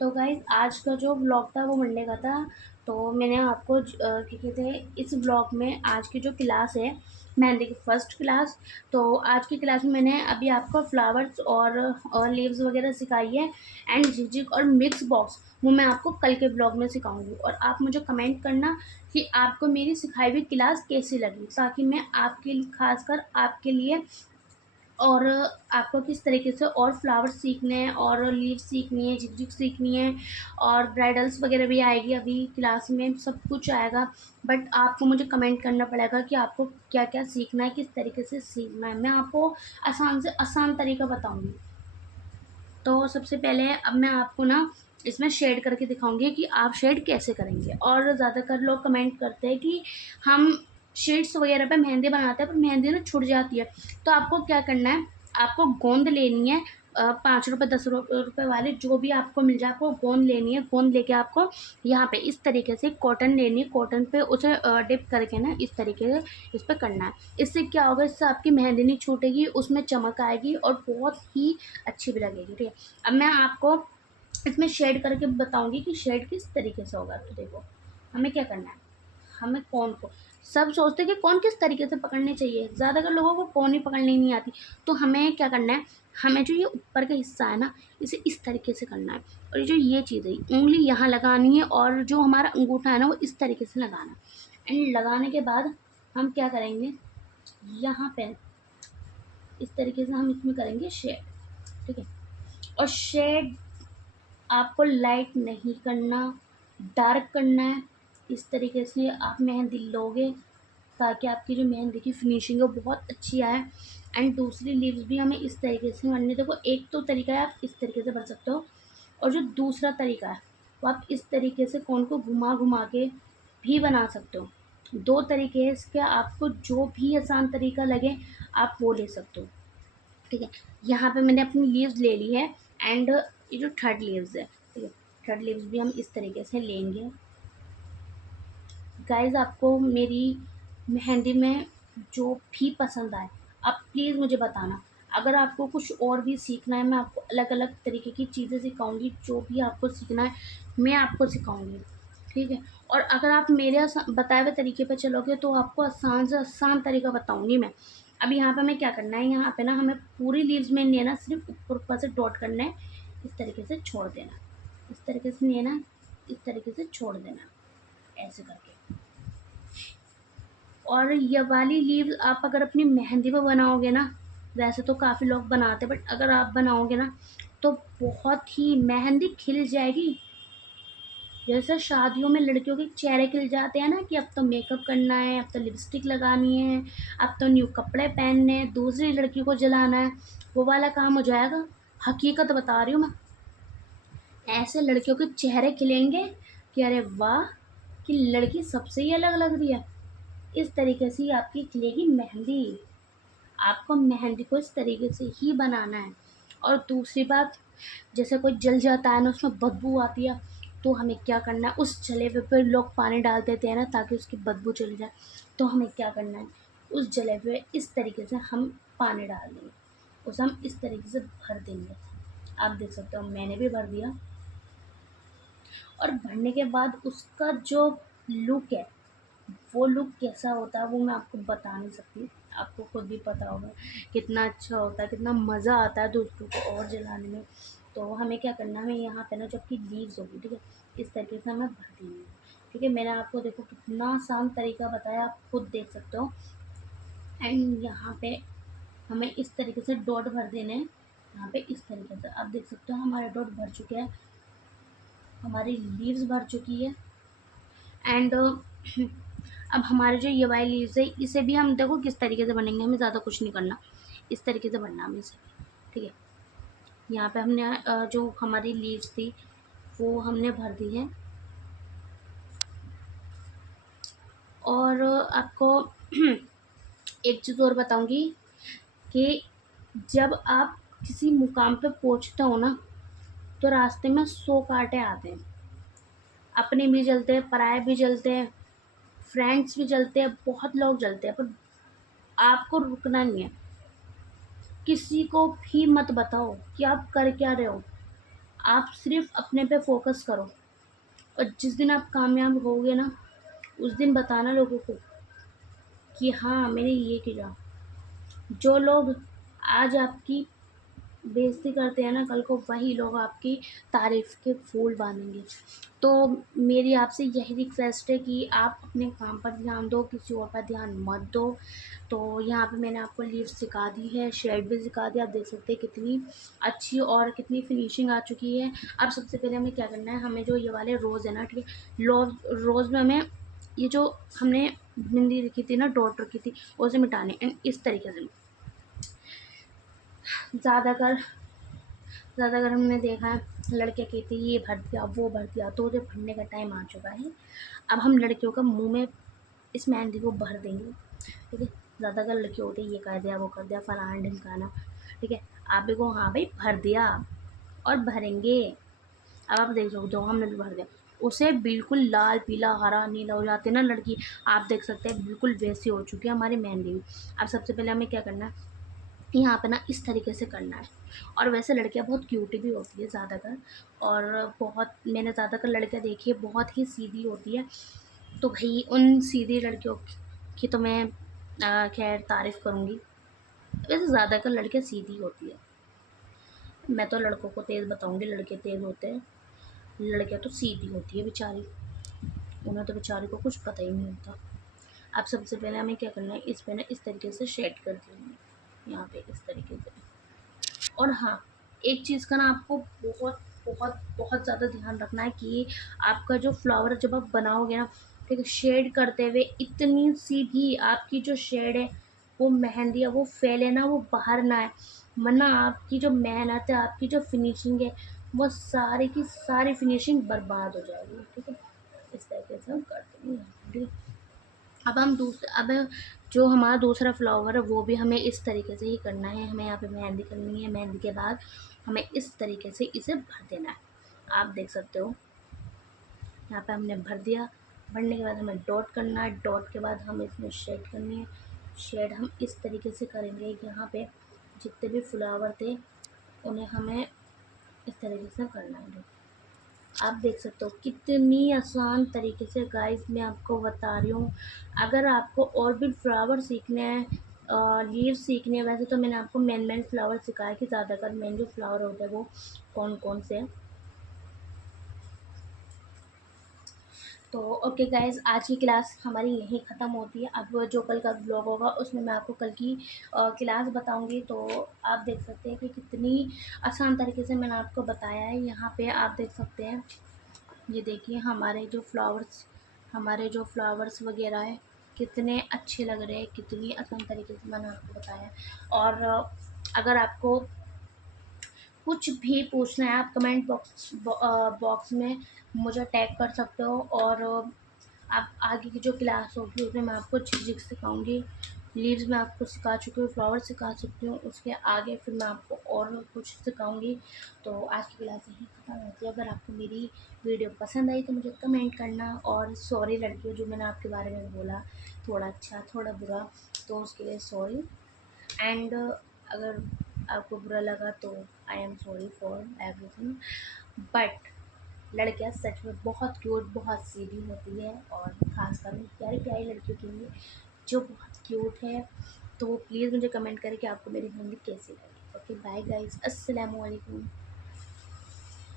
तो गाइज़ आज का जो व्लॉग था वो मंडे का था। तो मैंने आपको क्या कहते हैं इस व्लॉग में आज की जो क्लास है मेहंदी की फर्स्ट क्लास। तो आज की क्लास में मैंने अभी आपको फ्लावर्स और लीव्स वगैरह सिखाई है एंड झिझक और मिक्स बॉक्स वो मैं आपको कल के ब्लॉग में सिखाऊंगी। और आप मुझे कमेंट करना कि आपको मेरी सिखाई हुई क्लास कैसी लगी, ताकि मैं आपके खासकर आपके लिए और आपको किस तरीके से और फ्लावर्स सीखने हैं और लीव सीखनी है, झिकझिक सीखनी है और ब्राइडल्स वगैरह भी आएगी अभी क्लास में, सब कुछ आएगा। बट आपको मुझे कमेंट करना पड़ेगा कि आपको क्या क्या सीखना है, किस तरीके से सीखना है। मैं आपको आसान से आसान तरीका बताऊंगी। तो सबसे पहले अब मैं आपको ना इसमें शेड करके दिखाऊंगी कि आप शेड कैसे करेंगे। और ज़्यादातर लोग कमेंट करते हैं कि हम शेड्स वगैरह पे मेहंदी बनाते हैं पर मेहंदी ना छूट जाती है। तो आपको क्या करना है, आपको गोंद लेनी है 5 रुपये 10 रुपये वाली, जो भी आपको मिल जाए आपको गोंद लेनी है। गोंद लेके आपको यहाँ पे इस तरीके से कॉटन लेनी है, कॉटन पे उसे डिप करके ना इस तरीके से इस पर करना है। इससे क्या होगा, इससे आपकी मेहंदी नहीं छूटेगी, उसमें चमक आएगी और बहुत ही अच्छी भी लगेगी। ठीक है, अब मैं आपको इसमें शेड करके बताऊंगी कि शेड किस तरीके से होगा। तो देखो हमें क्या करना है, हमें कौन को सब सोचते हैं कि कौन किस तरीके से पकड़ने चाहिए, ज़्यादातर लोगों को कौन ही पकड़नी नहीं आती। तो हमें क्या करना है, हमें जो ये ऊपर का हिस्सा है ना इसे इस तरीके से करना है। और ये जो ये चीज़ है उंगली यहाँ लगानी है और जो हमारा अंगूठा है ना वो इस तरीके से लगाना है। एंड लगाने के बाद हम क्या करेंगे, यहाँ पे इस तरीके से हम इसमें करेंगे शेड। ठीक है, और शेड आपको लाइट नहीं करना, डार्क करना है। इस तरीके से आप मेहंदी लोगे ताकि आपकी जो मेहंदी की फिनिशिंग है वो बहुत अच्छी आए। एंड दूसरी लीव्स भी हमें इस तरीके से करनी है। देखो एक तो तरीका है आप इस तरीके से भर सकते हो, और जो दूसरा तरीका है वो आप इस तरीके से कोन को घुमा घुमा के भी बना सकते हो। दो तरीके हैं इसके, आपको जो भी आसान तरीका लगे आप वो ले सकते हो। ठीक है, यहाँ पे मैंने अपनी लीव्स ले ली है। एंड ये जो थर्ड लीव्स है, ठीक है, थर्ड लीव्स भी हम इस तरीके से लेंगे। गाइज आपको मेरी मेहंदी में जो भी पसंद आए आप प्लीज़ मुझे बताना। अगर आपको कुछ और भी सीखना है मैं आपको अलग अलग तरीके की चीज़ें सिखाऊंगी, जो भी आपको सीखना है मैं आपको सिखाऊंगी। ठीक है, और अगर आप मेरे बताए हुए तरीके पर चलोगे तो आपको आसान से आसान तरीका बताऊंगी मैं। अब यहाँ पे मैं क्या करना है, यहाँ पे ना हमें पूरी लीव्स में नहीं है ना, सिर्फ ऊपर ऊपर से डॉट करना है, इस तरीके से छोड़ देना, इस तरीके से नहीं है ना, इस तरीके से छोड़ देना ऐसे करके। और ये वाली लीव आप अगर अपनी मेहंदी पे बनाओगे ना, वैसे तो काफ़ी लोग बनाते हैं बट अगर आप बनाओगे ना तो बहुत ही मेहंदी खिल जाएगी। जैसे शादियों में लड़कियों के चेहरे खिल जाते हैं ना कि अब तो मेकअप करना है, अब तो लिपस्टिक लगानी है, अब तो न्यू कपड़े पहनने हैं, दूसरी लड़की को जलाना है, वो वाला काम हो जाएगा। हकीकत बता रही हूँ मैं, ऐसे लड़कियों के चेहरे खिलेंगे कि अरे वाह, कि लड़की सबसे ही अलग लग रही है। इस तरीके से ही आपकी खिलेगी मेहंदी। आपको मेहंदी को इस तरीके से ही बनाना है। और दूसरी बात, जैसे कोई जल जाता है ना, उसमें बदबू आती है, तो हमें क्या करना है, उस जले हुए पे लोग पानी डाल देते हैं ना ताकि उसकी बदबू चली जाए। तो हमें क्या करना है, उस जले हुए इस तरीके से हम पानी डाल देंगे, उसे हम इस तरीके से भर देंगे। आप देख सकते हो मैंने भी भर दिया। और भरने के बाद उसका जो लुक है, वो लुक कैसा होता है वो मैं आपको बता नहीं सकती, आपको खुद भी पता होगा कितना अच्छा होता है, कितना मज़ा आता है दूसरों को और जलाने में। तो हमें क्या करना है, यहाँ पे ना जो आपकी लीव्स होगी, ठीक है, इस तरीके से हमें भर देनी है। ठीक है, मैंने आपको देखो कितना आसान तरीका बताया, आप खुद देख सकते हो। एंड यहाँ पे हमें इस तरीके से डॉट भर देने हैं, यहाँ पे इस तरीके से आप देख सकते हो हमारे डॉट भर चुके हैं, हमारी लीव्स भर चुकी है। एंड अब हमारे जो ये वाली लीव्स है इसे भी हम देखो किस तरीके से बनेंगे, हमें ज़्यादा कुछ नहीं करना, इस तरीके से बनना हमें इसे। ठीक है, यहाँ पे हमने जो हमारी लीव्स थी वो हमने भर दी है। और आपको एक चीज़ और बताऊंगी कि जब आप किसी मुकाम पे पहुँचते हो ना तो रास्ते में 100 कांटे आते हैं, अपने भी जलते हैं, पराये भी जलते हैं, फ्रेंड्स भी जलते हैं, बहुत लोग जलते हैं, पर आपको रुकना नहीं है। किसी को भी मत बताओ कि आप कर क्या रहे हो, आप सिर्फ अपने पे फोकस करो, और जिस दिन आप कामयाब होगे ना, उस दिन बताना लोगों को कि हाँ मैंने ये किया। जो लोग आज आपकी बेइज्जती करते हैं ना, कल को वही लोग आपकी तारीफ के फूल बांधेंगे। तो मेरी आपसे यही रिक्वेस्ट है कि आप अपने काम पर ध्यान दो, किसी और पर ध्यान मत दो। तो यहाँ पे मैंने आपको लीव सिखा दी है, शेड भी सिखा दिया। आप देख सकते हैं कितनी अच्छी और कितनी फिनिशिंग आ चुकी है। अब सबसे पहले हमें क्या करना है, हमें जो ये वाले रोज़ है ना, ठीक है, रोज़ में हमें ये जो हमने बिंदी रखी थी ना, डॉट रखी थी, उसे मिटाने। एंड इस तरीके से ज़्यादातर ज़्यादातर हमने देखा है लड़के कहते हैं ये भर दिया वो भर दिया, तो उसे भरने का टाइम आ चुका है। अब हम लड़कियों का मुंह में इस मेहंदी को भर देंगे, ठीक है। ज़्यादातर लड़के होते हैं ये कर दिया वो कर दिया फलाना ढिमकाना, ठीक है। आप भी को हाँ भाई भर दिया और भरेंगे। अब आप देख सकते हो हमने भी भर दिया, उसे बिल्कुल लाल पीला हरा नीला हो जाते हैं ना लड़की, आप देख सकते हैं बिल्कुल वैसी हो चुकी है हमारी मेहंदी भी। अब सबसे पहले हमें क्या करना है, यहाँ पे ना इस तरीके से करना है। और वैसे लड़कियाँ बहुत क्यूटी भी होती है ज़्यादातर, और बहुत मैंने ज़्यादातर लड़कियाँ देखी है बहुत ही सीधी होती है। तो भाई उन सीधी लड़कियों की तो मैं खैर तारीफ़ करूँगी। वैसे ज़्यादातर लड़कियाँ सीधी होती है, मैं तो लड़कों को तेज़ बताऊँगी, लड़के तेज़ होते हैं, लड़कियाँ तो सीधी होती है बेचारी, उन्हें तो बेचारी को कुछ पता ही नहीं होता। अब सबसे पहले हमें क्या करना है, इस पे ना इस तरीके से शेड कर देंगे, यहाँ पे इस तरीके से। और हाँ, एक चीज़ का ना आपको बहुत बहुत बहुत ज़्यादा ध्यान रखना है कि आपका जो फ्लावर जब आप बनाओगे ना, ठीक है, शेड करते हुए इतनी सी भी आपकी जो शेड है, वो मेहंदी है, वो फैले ना, वो बाहर ना आए, वरना आपकी जो मेहनत है, आपकी जो फिनिशिंग है, वो सारी की सारी फिनिशिंग बर्बाद हो जाएगी, ठीक है। इस तरीके से हम करते हैं, ठीक है। अब जो हमारा दूसरा फ्लावर है वो भी हमें इस तरीके से ही करना है। हमें यहाँ पे मेहंदी करनी है, मेहंदी के बाद हमें इस तरीके से इसे भर देना है। आप देख सकते हो यहाँ पे हमने भर दिया। भरने के बाद हमें डॉट करना है, डॉट के बाद हमें इसमें शेड करनी है। शेड हम इस तरीके से करेंगे, यहाँ पे जितने भी फ्लावर थे उन्हें हमें इस तरीके से करना है। आप देख सकते हो कितनी आसान तरीके से गाइस मैं आपको बता रही हूँ। अगर आपको और भी फ्लावर सीखने हैं, लीव सीखने हैं, वैसे तो मैंने आपको मेन फ्लावर सिखाया कि ज़्यादातर मेन जो फ्लावर होते हैं वो कौन कौन से हैं। तो ओके गाइस, आज की क्लास हमारी यहीं ख़त्म होती है। अब जो कल का ब्लॉग होगा उसमें मैं आपको कल की क्लास बताऊंगी। तो आप देख सकते हैं कि कितनी आसान तरीके से मैंने आपको बताया है। यहाँ पे आप देख सकते हैं, ये देखिए हमारे जो फ्लावर्स वगैरह है कितने अच्छे लग रहे हैं, कितनी आसान तरीके से मैंने आपको बताया है। और अगर आपको कुछ भी पूछना है आप कमेंट बॉक्स में मुझे टैग कर सकते हो। और आप आगे की जो क्लास होगी उसमें मैं आपको झिझक सिखाऊंगी। लीव्स मैं आपको सिखा चुकी हूँ, फ्लावर सिखा सकती हूँ, उसके आगे फिर मैं आपको और कुछ सिखाऊंगी। तो आज की क्लास यही खत्म होती है। अगर आपको मेरी वीडियो पसंद आई तो मुझे कमेंट करना। और सॉरी लड़कियों, जो मैंने आपके बारे में बोला थोड़ा अच्छा थोड़ा बुरा, तो उसके लिए सॉरी। एंड अगर आपको बुरा लगा तो I am sorry for everything. But लड़कियां सच में बहुत क्यूट बहुत सीधी होती है, और ख़ासकर प्यारी प्यारी लड़कियों के लिए जो बहुत क्यूट है। तो प्लीज़ मुझे कमेंट करें कि आपको मेरी मेहंदी कैसी लगी। ओके बाय गाइस, अस्सलाम वालेकुम।